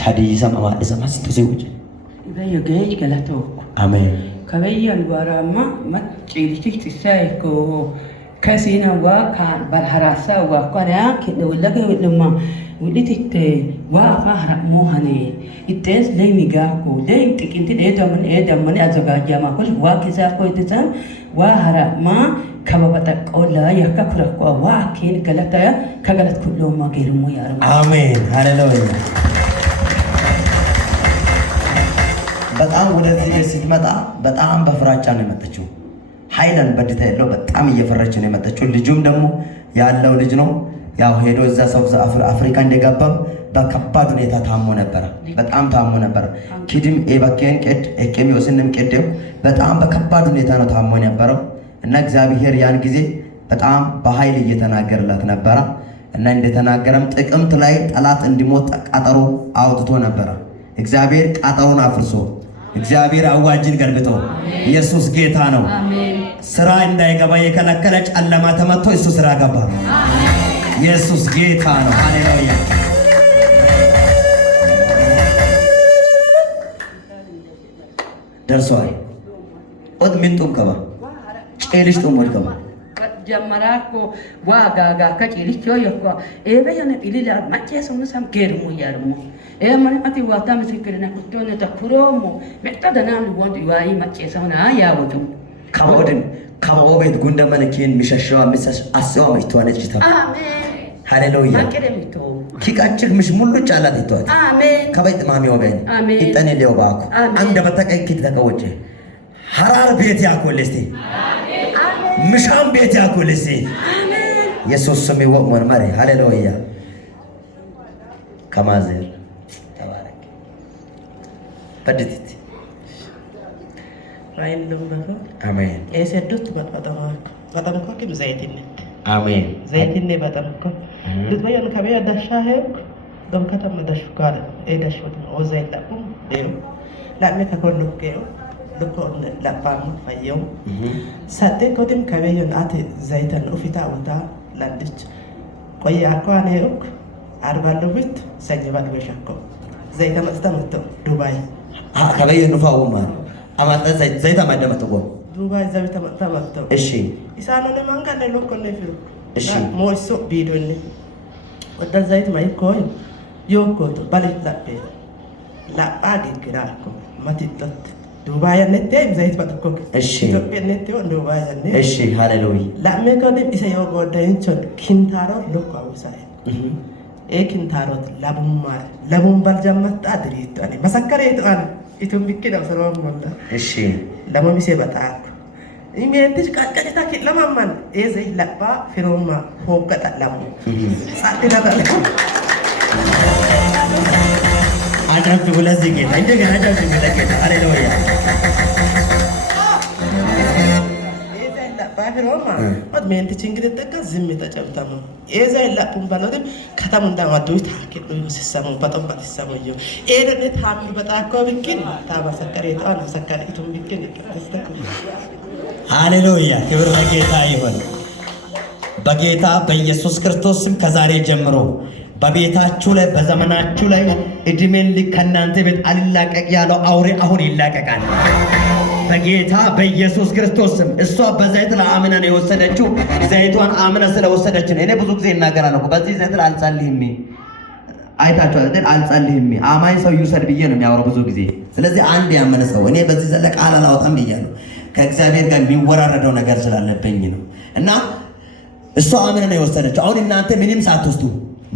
شادي سما ما اسمها ستوسيوج يبقى جاي قالتوك آمين كبيا الورما ما تشيلتك تسايكو كاسينا وكان بالحراسة وكنا كده ولا لما ولدت وفهر موهني التاس لي ميجاكو لي تكنت إيه دمن أزواج ما كل واكسا كويتسام وهر ما كبابتك أولا يكفرك واكين كلتا كغلط كلهم ما كيرمو يا رب آمين هاليلويا በጣም ወደዚህ ስትመጣ በጣም በፍራቻ ነው የመጣችው። ኃይለን በድታ ያለው በጣም እየፈራች ነው የመጣችው። ልጁም ደግሞ ያለው ልጅ ነው ያው ሄዶ እዛ ሳውዝ አፍሪካ እንደገባ በከባድ ሁኔታ ታሞ ነበር። በጣም ታሞ ነበር። ኪድም ኤባኬን ቀድ ኤኬሚዮስንም ቀደው በጣም በከባድ ሁኔታ ነው ታሞ የነበረው እና እግዚአብሔር ያን ጊዜ በጣም በኃይል እየተናገረላት ነበር እና እንደተናገረም ጥቅምት ላይ ጠላት እንዲሞት ቀጠሮ አውጥቶ ነበር። እግዚአብሔር ቀጠሮን አፍርሶ እግዚአብሔር አዋጅን ገልብጦ ኢየሱስ ጌታ ነው። ስራ እንዳይገባ የከለከለ ጨለማ ተመቶ እሱ ስራ ገባ። ኢየሱስ ጌታ ነው። ሃሌሉያ ደርሷል። ወድ ምንጡም ከባ ጨልሽ ጦሞል ከባ ጀመራኮ ዋጋጋ ከጭልቾ የኮ ኤበየነ ቢሊላ ማጨሰሙ ሰም ገርሙ ያርሙ ኤማናቲ ዋታ ምስክርና ኩቶነ ተኩሮሙ መጣደናም ወንድ ዋይ ማጨሰውና ያወጡ ካወድን ካወቤት ጉንደመነኪን ሚሸሻው ሚሰስ አስዋ ማይቷነጭታ አሜን ሃሌሉያ ማቀደምቶ ኪቃጭክ ምሽ ሙሉ ጫላት ይቷት አሜን ከበይት ማሚ ወበን አሜን ይጠኔ ሊዮባኩ አንደ በተቀይ ኪት ተቀወጨ ሐራር ቤት ያኮለስቲ ምሻም ቤት ያኩልሲ ኢየሱስ ስም ይወመን ማሪ ሃሌሉያ ከማዘር ተባረክ በድት ራይን ለምበፈ አሜን ኤሰዱት በጣምኮ ከም ዘይቲን አሜን ዘይቲን በጣምኮ ልትበየን ከበያ ዳሻሄ ገምከተም ዳሽካር ኤዳሽወት ኦዛይላቁ ኤው ላሜ ተኮልኩ لكون لبام فيوم ساتي كودم كبيون آتي زيتن أوفيتا وتا لاندش كوي أكو أنيوك أربعة بيت سنجبات وشاكو زيتن أستمتو دبي كبيون نفاو ما أما زيتن ما دمتو دبي زيتن تمتو إيشي إسانو نمانغا نلوكو نفيرو إيشي موسو بيدوني ودا زيت ما يكوي يوكوتو بالي لابي لا أدي كراكو ما تتلت دوبايا نتيم زيت بتكوك إيشي دوبايا نتيم دوبايا نتيم إيشي هاليلويا لا ميكودم إسيو غودين شون كينتارو لوكو أوساي إيه كينتارو لابوم بالجامعة أدريت أنا مسكريت أنا إتوم بكير أسرهم والله إيشي لما بيسي بتاعك إيميتش كاتك تاكل لما من إيه زي لبا فيروما هو كتر لامو ساتنا كله አጃብ ብለዚህ ጌታ እንደገና አጃብ ብለዚህ ሃሌሉያ ኤዛ ለባህሮማ ወድሜንት ችግር ተጠቃ ዝም ተጨብተሙ ኤዛ ለቁም ባለደም ከተሙ እንዳማዶይ ታከሉ ሲሰሙ በጣም በተሰሙዩ ኤደነ ታም በጣኮ ቢኪን ታባሰከረ ታን ሰከረቱም ቢኪን ተስተከ ሃሌሉያ ክብር ለጌታ ይሁን። በጌታ በኢየሱስ ክርስቶስ ስም ከዛሬ ጀምሮ በቤታችሁ ላይ በዘመናችሁ ላይ እድሜን ከናንተ ቤት አልላቀቅ ያለው አውሬ አሁን ይላቀቃል በጌታ በኢየሱስ ክርስቶስ ስም። እሷ በዘይት ለአምና ነው የወሰደችው። ዘይቷን አምና ስለወሰደች ነው። እኔ ብዙ ጊዜ እናገራለሁ በዚህ ዘይት አልጸልይም አይታችሁ አይደል? አልጸልይም አማኝ ሰው ይውሰድ ብዬ ነው የሚያወራው ብዙ ጊዜ። ስለዚህ አንድ ያመነ ሰው እኔ በዚህ ዘለቀ አላላውጣም ብያለሁ ከእግዚአብሔር ጋር የሚወራረደው ነገር ስላለብኝ ነው። እና እሷ አምና ነው የወሰደችው። አሁን እናንተ ምንም ሳትወስዱ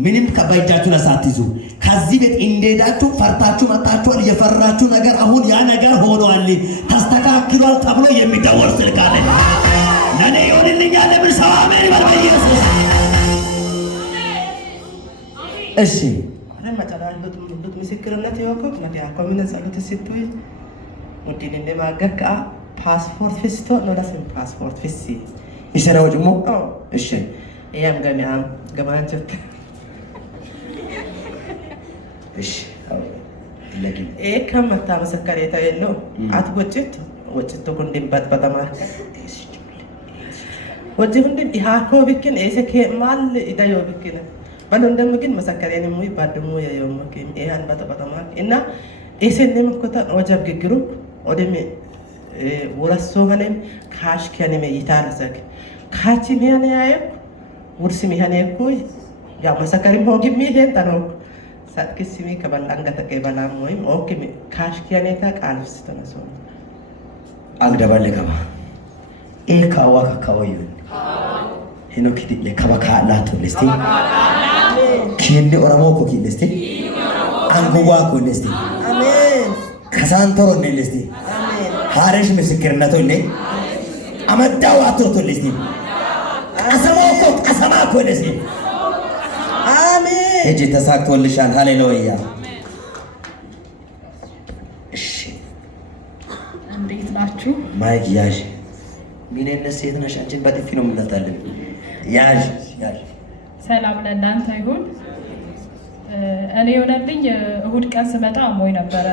ምንም ከበጃችሁ ለሳትይዙ ከዚህ ቤት እንደሄዳችሁ ፈርታችሁ መጣችኋል። የፈራችሁ ነገር አሁን ያ ነገር ሆኗል፣ ተስተካክሏል ተብሎ የሚደወል ስልክ አለ። ለኔ ይሆንልኛል ለምን ሰው አሜን ይበል በኢየሱስ። እሺ አረ ማጫራሉት ምስክርነት ይወቁት ማቲያ ኮሚነ ጸሎት ሲቱይ ወዲን እንደማገካ ፓስፖርት ፊስቶ ነው ለሰም ፓስፖርት ፊሲ ይሰራው ደግሞ እሺ ያም ገሚያም ገባንቸት እሺ ለኪን ኤከም መታ መሰከረታ የለው አትወጭት ወጭት ኮንዲም በጣም ወጭ ሁንዲም ኢሃኮ ቢክን ኤሰከ ማል ኢዳዮ ቢክን ባለው እንደምግን መሰከሪያን ሙይ ባደሙ የየውመከም ኤያን በተበተማ እና ኤሰንም ኮታ ወጀብ ግግሩ ወደም ወራሶ ሆነም ካሽ ከነም ይታለሰክ ካቺ ሚያነ ያየ ውርስ ሚያነ ኮይ ያ መሰከሪም ሆግም ይሄን ታነው ሳትክስሚ ከበላንጋ ተቀበላም ወይም ኦኬ ካሽ ከነታ ቃልስ ተነሶ አግደባለ ከባ ኤካዋ ከካወዩ ሄኖክ ለከባካ ላቱ ለስቲ ኪንዲ ኦሮሞ ኮኪ ለስቲ አንጉዋ ኮ ለስቲ አሜን ከሳንቶሮ ለስቲ አሜን ሐረሽ ምስክርነቱ ለይ አመዳው አቶቶ ለስቲ አሰማ ኮ ለስቲ አሜን እጂ ተሳክቶልሻል ሃሌሉያ እሺ እንዴት ናችሁ ማይክ ያዥ ሚኔነስ ሴት ነሽ አንቺን በጥፊ ነው የምንላታለን ያዥ ሰላም ለእናንተ ይሁን እኔ የሆነልኝ እሁድ ቀን ስመጣ አሞኝ ነበረ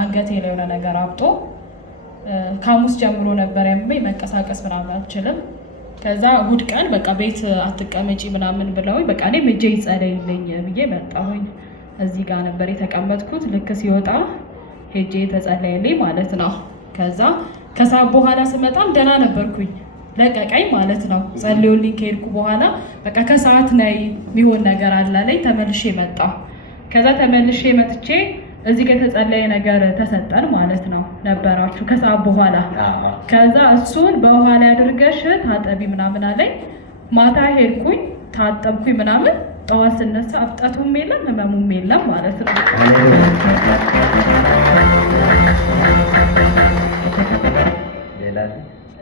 አንገቴ ላይ የሆነ ነገር አብጦ ከሐሙስ ጀምሮ ነበር ያመኝ መንቀሳቀስ ምናምን አልችልም ከዛ እሁድ ቀን በቃ ቤት አትቀመጪ ምናምን ብለውኝ በቃ እኔም እጄ ይጸለይልኝ ብዬ መጣሁኝ እዚህ ጋር ነበር የተቀመጥኩት ልክ ሲወጣ ሄጄ ተጸለየልኝ ማለት ነው ከዛ ከሰዓት በኋላ ስመጣም ደህና ነበርኩኝ ለቀቀኝ ማለት ነው ጸልዮልኝ ከሄድኩ በኋላ በቃ ከሰዓት ላይ የሚሆን ነገር አለ ላይ ተመልሼ መጣሁ ከዛ ተመልሼ መጥቼ እዚህ ጋር የተጸለየ ነገር ተሰጠን ማለት ነው ነበራችሁ ከሰዓት በኋላ ከዛ እሱን በውሃ ላይ አድርገሽ ታጠቢ ምናምን አለኝ ማታ ሄድኩኝ ታጠብኩኝ ምናምን ጠዋት ስነሳ አብጠቱም የለም ህመሙም የለም ማለት ነው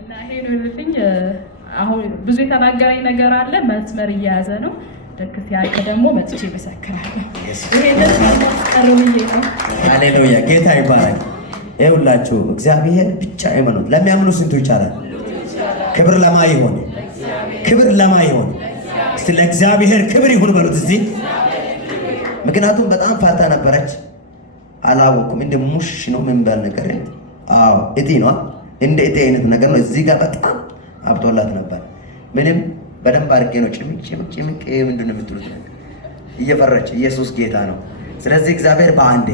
እና ሄኖልኝ አሁን ብዙ የተናገረኝ ነገር አለ መስመር እየያዘ ነው ደክ ሲያልቅ ደግሞ መጥቼ መሰክራለሁ ይሄንን ማስቀርብዬ ነው ሃሌሉያ ጌታ ይባረክ ይሁላችሁ እግዚአብሔር ብቻ አይመኑት ለሚያምኑ ስንቱ ይቻላል ክብር ለማ ይሆን እስቲ ለእግዚአብሔር ክብር ይሁን በሉት እስቲ ምክንያቱም በጣም ፋታ ነበረች አላወኩም እንደ ሙሽ ነው መንበር ነገር አዎ እቲ ነው እንደ እቲ አይነት ነገር ነው እዚህ ጋር በጣም አብጦላት ነበር ምንም በደንብ አድርጌ ነው ጭምቅ ምንድን ነው የምትሉት እየፈረች ኢየሱስ ጌታ ነው ስለዚህ እግዚአብሔር በአንዴ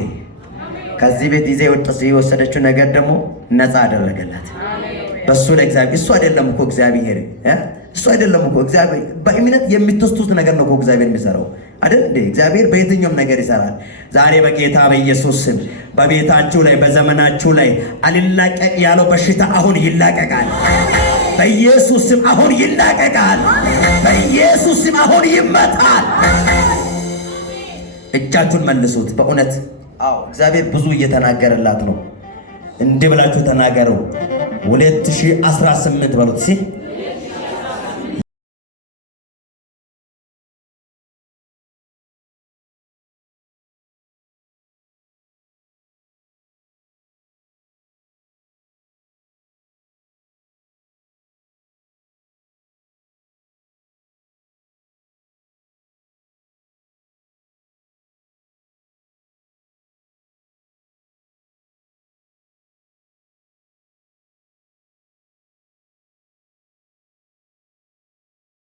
ከዚህ ቤት ይዘ የወሰደችው ነገር ደግሞ ነፃ አደረገላት በሱ ለእግዚአብሔር እሱ አይደለም እኮ እግዚአብሔር እሱ አይደለም እኮ እግዚአብሔር በእምነት የምትወስዱት ነገር ነው እኮ እግዚአብሔር የሚሰራው አይደል እንዴ እግዚአብሔር በየትኛውም ነገር ይሰራል ዛሬ በጌታ በኢየሱስ ስም በቤታችሁ ላይ በዘመናችሁ ላይ አልላቀቅ ያለው በሽታ አሁን ይላቀቃል በኢየሱስ ስም አሁን ይላቀቃል በኢየሱስ ስም አሁን ይመታል እጃችሁን መልሱት በእውነት አዎ እግዚአብሔር ብዙ እየተናገረላት ነው እንዲህ ብላችሁ ተናገሩ 2018 በሉት